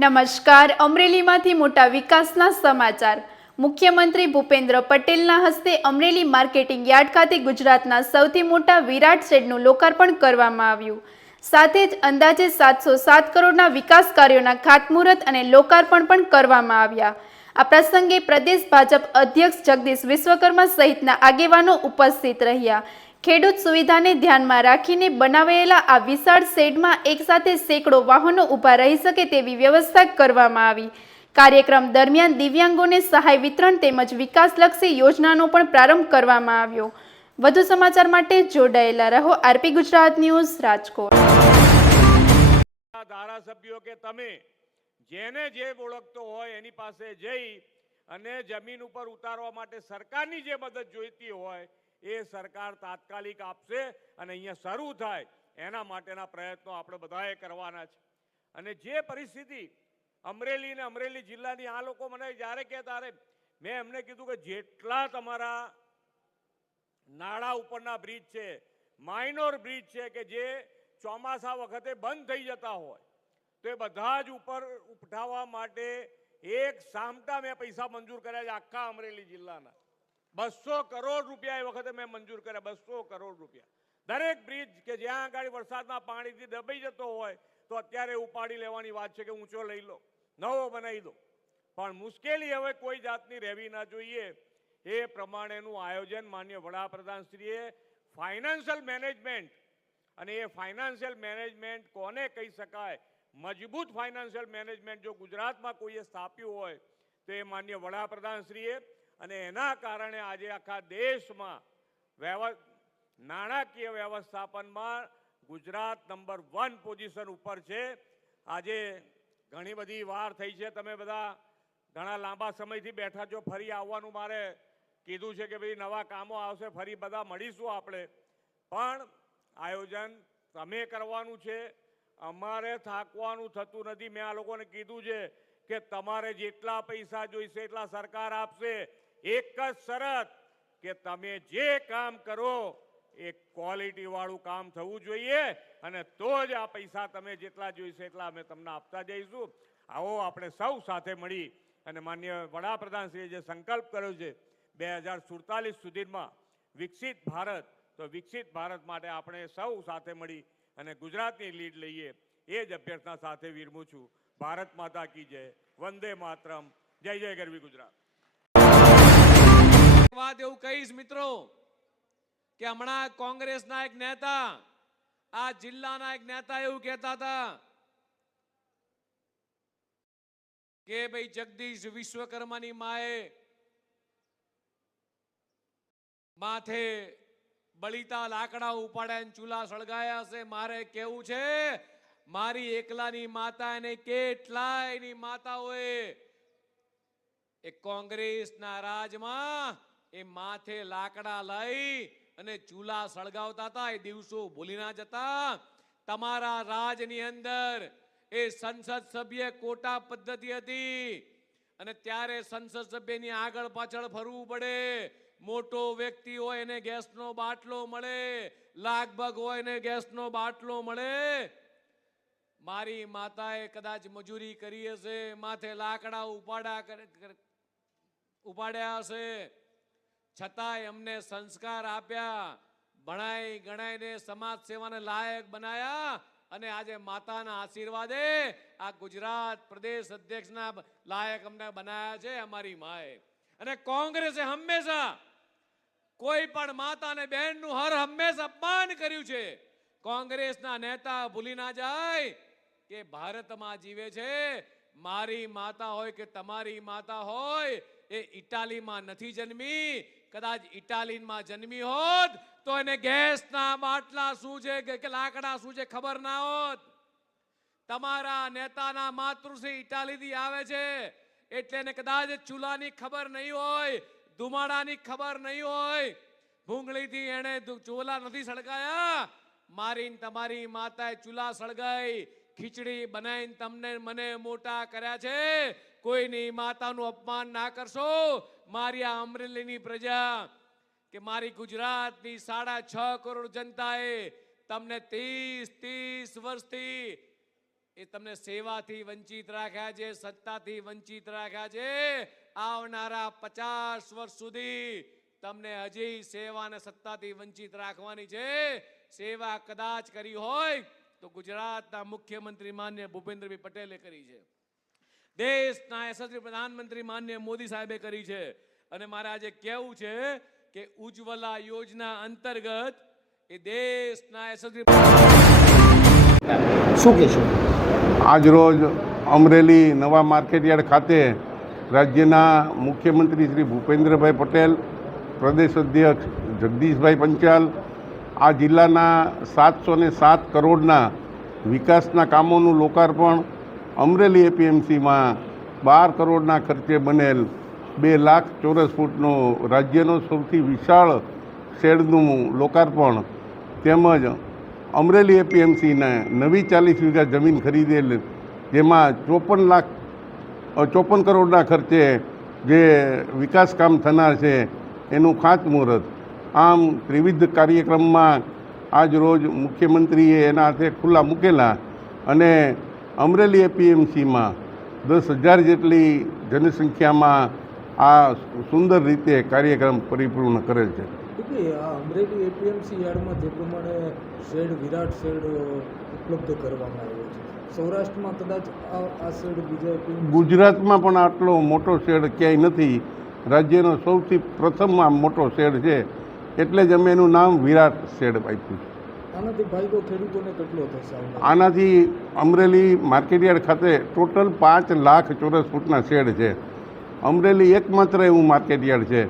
નમસ્કાર, અમરેલીમાંથી મોટા વિકાસના સમાચાર। મુખ્યમંત્રી ભૂપેન્દ્ર પટેલના હસ્તે અમરેલી માર્કેટિંગ યાર્ડ ખાતે ગુજરાતના સૌથી મોટા વિરાટ શેડનું લોકાર્પણ કરવામાં આવ્યું। સાથે જ અંદાજે 707 કરોડના વિકાસ કાર્યોના ખાતમુહૂર્ત અને લોકાર્પણ પણ કરવામાં આવ્યા। આ પ્રસંગે પ્રદેશ ભાજપ અધ્યક્ષ જગદીશ વિશ્વકર્મા સહિતના આગેવાનો ઉપસ્થિત રહ્યા। ખેડૂત સુવિધાને ધ્યાનમાં રાખીને બનાવેલા આ વિશાળ શેડમાં એકસાથે સેંકડો વાહનો ઊભા રહી શકે તેવી વ્યવસ્થા કરવામાં આવી। કાર્યક્રમ દરમિયાન દિવ્યાંગોને સહાય વિતરણ તેમજ વિકાસલક્ષી યોજનાનો પણ પ્રારંભ કરવામાં આવ્યો। વધુ સમાચાર માટે જોડાયેલા રહો આરપી ગુજરાત ન્યૂઝ રાજકોટ। ધારાસભ્યો કે તમે જેને જે ઓળખતો હોય એની પાસે જઈ અને જમીન ઉપર ઉતારવા માટે સરકારની જે મદદ જોઈતી હોય એ સરકાર તાત્કાલિક આપશે અને અહીંયા શરૂ થાય એના માટેના પ્રયત્નો આપણે બધાએ કરવાના છે। અને જે પરિસ્થિતિ અમરેલી ને અમરેલી જિલ્લાની આ લોકો મને જ્યારે કે ત્યારે મેં એમને કીધું કે જેટલા તમારા નાળા ઉપરના બ્રિજ છે, માઇનોર બ્રિજ છે કે જે ચોમાસા વખતે બંધ થઈ જતા હોય તો એ બધા જ ઉપર ઉઠાવવા માટે એક સામટા મેં પૈસા મંજૂર કર્યા છે આખા અમરેલી જિલ્લાના। 200 કરોડ રૂપિયા એ વખતે મેં મંજૂર કર્યા। 200 કરોડ રૂપિયા દરેક બ્રિજ કે જ્યાં આગળ વરસાદના પાણીથી દબાઈ જતો હોય તો અત્યારે ઉપાડી લેવાની વાત છે કે ઊંચો લઈ લો, નવો બનાવી દો, પણ મુશ્કેલી હવે કોઈ જાતની રહેવી ના જોઈએ। એ પ્રમાણેનું આયોજન માનનીય વડાપ્રધાનશ્રીએ ફાઇનાન્શિયલ મેનેજમેન્ટ, અને એ ફાઇનાન્શિયલ મેનેજમેન્ટ કોને કહી શકાય, મજબૂત ફાઇનાન્શિયલ મેનેજમેન્ટ જો ગુજરાતમાં કોઈએ સ્થાપ્યું હોય તો એ માનનીય વડાપ્રધાનશ્રીએ, અને એના કારણે આજે આખા દેશમાં નાણાકીય વ્યવસ્થાપનમાં ગુજરાત નંબર 1 પોઝિશન ઉપર છે। આજે ઘણી બધી વાર થઈ છે, તમે બધા ઘણા લાંબા સમયથી બેઠા છો, ફરી આવવાનું મારે કીધું છે કે ભાઈ નવા કામો આવશે, ફરી બધા મળીશું આપણે, પણ આયોજન તમે કરવાનું છે, અમારે થાકવાનું થતું નથી। મેં આ લોકોને કીધું છે કે તમારે જેટલા પૈસા જોઈશે એટલા સરકાર આપશે, એક જ શરત કે તમે જે કામ કરો એ ક્વોલિટી વાળું કામ થવું જોઈએ, અને તો જ આ પૈસા તમે જેટલા જોઈશે એટલા અમે તમને આપતા જઈશું। આવો આપણે સૌ સાથે મળી અને માનનીય વડાપ્રધાનશ્રીએ જે સંકલ્પ કર્યો છે 2047 સુધીમાં વિકસિત ભારત, તો વિકસિત ભારત માટે આપણે સૌ સાથે મળી અને ગુજરાતની લીડ લઈએ એ જ અભ્યર્થના સાથે વિરમું છું। ભારત માતા કી જય, વંદે માતરમ, જય જય ગરવી ગુજરાત। વાત એવું કહીશ મિત્રો કે હમણાં કોંગ્રેસના એક નેતા, આ જિલ્લાના એક નેતા એવું કહેતા હતા કે ભાઈ જગદીશ વિશ્વકર્માની માએ માથે બળીતા લાકડા ઉપાડ્યા, ચૂલા સળગાયા છે। મારે કેવું છે, મારી એકલાની માતા અને કેટલાયની માતાઓએ એ કોંગ્રેસના રાજમાં એ માથે લાકડા લઈ અને ચૂલા સળગાવતા હતા, એ દિવસો ભૂલી ના જતા। તમારા રાજની અંદર એ સંસદ સભ્ય કોટા પદ્ધતિ હતી અને ત્યારે સંસદ સભ્યની આગળ પાછળ ફરવું પડે। મોટો વ્યક્તિ હોય એને ગેસનો બાટલો મળે, લાગભગ હોય એને ગેસનો બાટલો મળે। મારી માતાએ કદાચ મજૂરી કરી હશે, માથે લાકડા ઉપાડ્યા હશે, છતાંય અમને સંસ્કાર આપ્યા, ભણાઈ ગણાઈને સમાજ સેવાને લાયક બનાયા, અને આજે માતાના આશીર્વાદે આ ગુજરાત પ્રદેશ અધ્યક્ષના લાયક અમને બનાયા છે અમારી માએ। અને કોંગ્રેસે હંમેશા કોઈ પણ માતા અને બહેનનું હંમેશા અપમાન કર્યું છે। કોંગ્રેસના નેતા ભૂલી ના જાય કે ભારતમાં જીવે છે। મારી માતા હોય કે તમારી માતા હોય એ ઇટાલીમાં નથી જન્મી, કદાચ ઇટાલીમાં જન્મી હોત તો એને ગેસના બાટલા શું છે કે લાકડા શું છે ખબર ના હોત। તમારા નેતાના માતૃશ્રી ઇટાલીથી આવે છે એટલે એને કદાચ ચૂલાની ખબર નહીં હોય, ધુમાડાની ખબર નહીં હોય, ભૂંગળીથી એને ચૂલા નથી સળગાયા। મારી તમારી માતાએ ચૂલા સળગાઈ, ખીચડી બનાવીને તમને મને મોટા કર્યા છે। કોઈની માતાનું અપમાન ના કરશો। મારી આ અમરેલીની પ્રજા કે મારી ગુજરાતની 6.5 કરોડ જનતાએ તમને 30 વર્ષથી એ તમને સેવાથી વંચિત રાખ્યા છે, સત્તાથી વંચિત રાખ્યા છે. આવનારા 50 વર્ષ સુધી તમને હજી સેવા અને સત્તાથી વંચિત રાખવાની છે. સેવા કદાચ કરી હોય તો ગુજરાતના મુખ્યમંત્રી માન્ય ભૂપેન્દ્રભાઈ પટેલે કરી છે, દેશના યશસ્વી પ્રધાનમંત્રી માન્ય મોદી સાહેબે કરી છે. અને મારે આજે કહેવું છે કે ઉજ્જવલા યોજના અંતર્ગત એ દેશના યશસ્વી શું કહેશો? આજરોજ અમરેલી નવા માર્કેટયાર્ડ ખાતે રાજ્યના મુખ્યમંત્રી શ્રી ભૂપેન્દ્રભાઈ પટેલ, પ્રદેશ અધ્યક્ષ જગદીશભાઈ પંચાલ, આ જિલ્લાના 707 કરોડના વિકાસના કામોનું લોકાર્પણ, અમરેલી એપીએમસીમાં 12 કરોડના ખર્ચે બનેલ 2 લાખ ચોરસ ફૂટનો રાજ્યનો સૌથી વિશાળ શેડનું લોકાર્પણ તેમજ અમરેલી એપીએમસીને નવી 40 વીઘા જમીન ખરીદેલ, જેમાં 54 કરોડના ખર્ચે જે વિકાસ કામ થનાર છે એનું ખાતમુહૂર્ત. આમ ત્રિવિધ કાર્યક્રમમાં આજ રોજ મુખ્યમંત્રીએ એના હાથે ખુલ્લા મૂકેલા અને અમરેલી એપીએમસીમાં 10,000 જેટલી જનસંખ્યામાં આ સુંદર રીતે કાર્યક્રમ પરિપૂર્ણ કરેલ છે. આ અમરેલી એપીએમસી યાર્ડમાં જે પ્રમાણે શેડ, વિરાટ શેડ ઉપલબ્ધ કરવામાં આવ્યો છે, સૌરાષ્ટ્રમાં કદાચ આ શેડ બીજા ગુજરાતમાં પણ આટલો મોટો શેડ ક્યાંય નથી. રાજ્યનો સૌથી પ્રથમ આ મોટો શેડ છે, એટલે જ અમે એનું નામ વિરાટ શેડ આપ્યું છે. આનાથી ફાયદો ખેડૂતોને કેટલો થશે? આનાથી અમરેલી માર્કેટયાર્ડ ખાતે ટોટલ 5 લાખ ચોરસ ફૂટના શેડ છે. અમરેલી એકમાત્ર એવું માર્કેટયાર્ડ છે,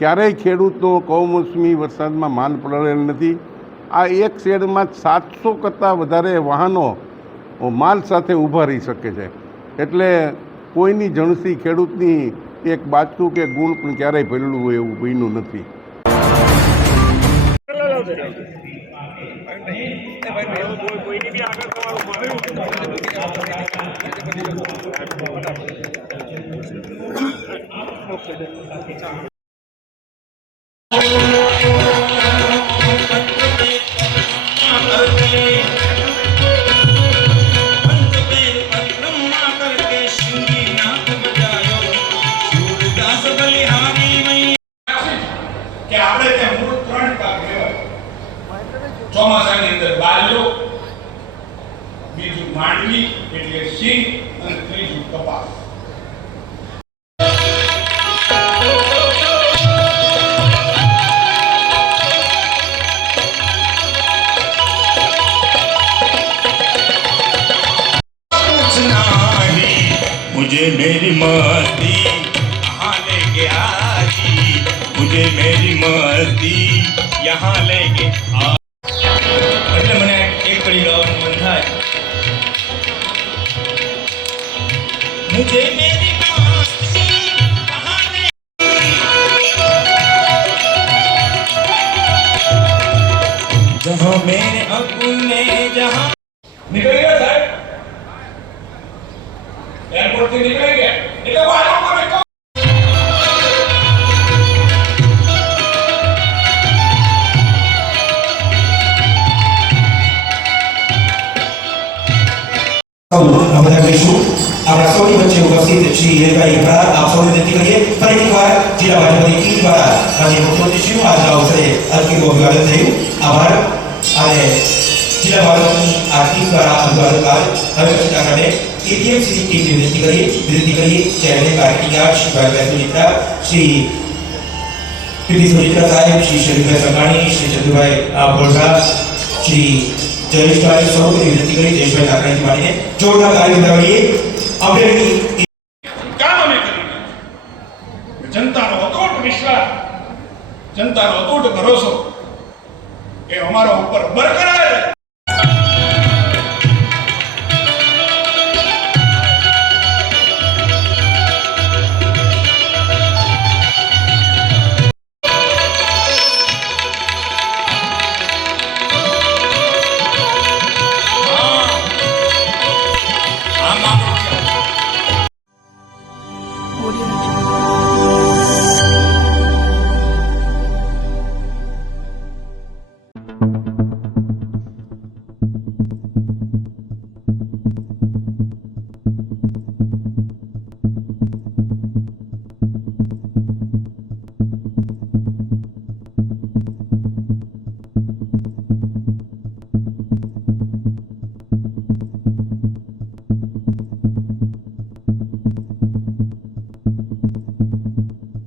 ક્યારેય ખેડૂતનો કમોસમી વરસાદમાં માલ પડેલ નથી. આ એક શેડમાં 700 કરતાં વધારે વાહનો માલ સાથે ઊભા રહી શકે છે. એટલે કોઈની જણસી ખેડૂતની એક બાચકું કે ગુણ પણ ક્યારેય ભરેલું હોય એવું બન્યું નથી. કોઈની બી આગળ કે આપણે તે મૂળ 3 પાક લેવાય. ચોમાસાની અંદર બાજરો, બીજું માંડવી એટલે સિંગ અને ત્રીજું કપાસ. मुझे मेरी मस्ती यहाँ लेके आई, मुझे मेरी मस्ती यहाँ लेके आ. એટલે મને એક કડી ગાવાનું મન થાય. मुझे मेरी मस्ती यहाँ ले जहाँ मेरे अपने जहाँ निकल गया साहब, एयरपोर्ट से निकल गया. એટલે વાળો કોને કહો. બધા કહીશું આપણા સૌની વચ્ચે ઉપસ્થિત શ્રી હિરેનભાઈ ભરાત, આપ સૌને વિનંતી કરીએ ફરી એકવાર જિલ્લા ભાજપની ટીમ દ્વારા રાજ્ય મુખ્યમંત્રીશ્રીનું આજના અવસરે અતિથિનું અભિવાદન થયું. આભાર. અને જિલ્લા ભાજપની આ ટીમ દ્વારા અભિવાદન બાદ હવે પછીના ક્રમે એપીએમસીની ટીમને વિનંતી કરીએ ચેરમેન માર્કેટિંગ યાર્ડ શ્રી ભાઈ સુનિત્રા, શ્રી પીડી સુનિત્રા સાહેબ, શ્રી શરીફભાઈ સંઘાણી, શ્રી ચંદુભાઈ બોલરા, શ્રી જયેશભાઈ સૌને વિનંતી કરી જયેશભાઈ લાકડાથી માંડીને જોરદાર તાળી બતાવીએ. અમરેલી કામ અમે કરી. જનતાનો અતૂટ વિશ્વાસ, જનતાનો અતૂટ ભરોસો એ અમારા ઉપર બરકરાર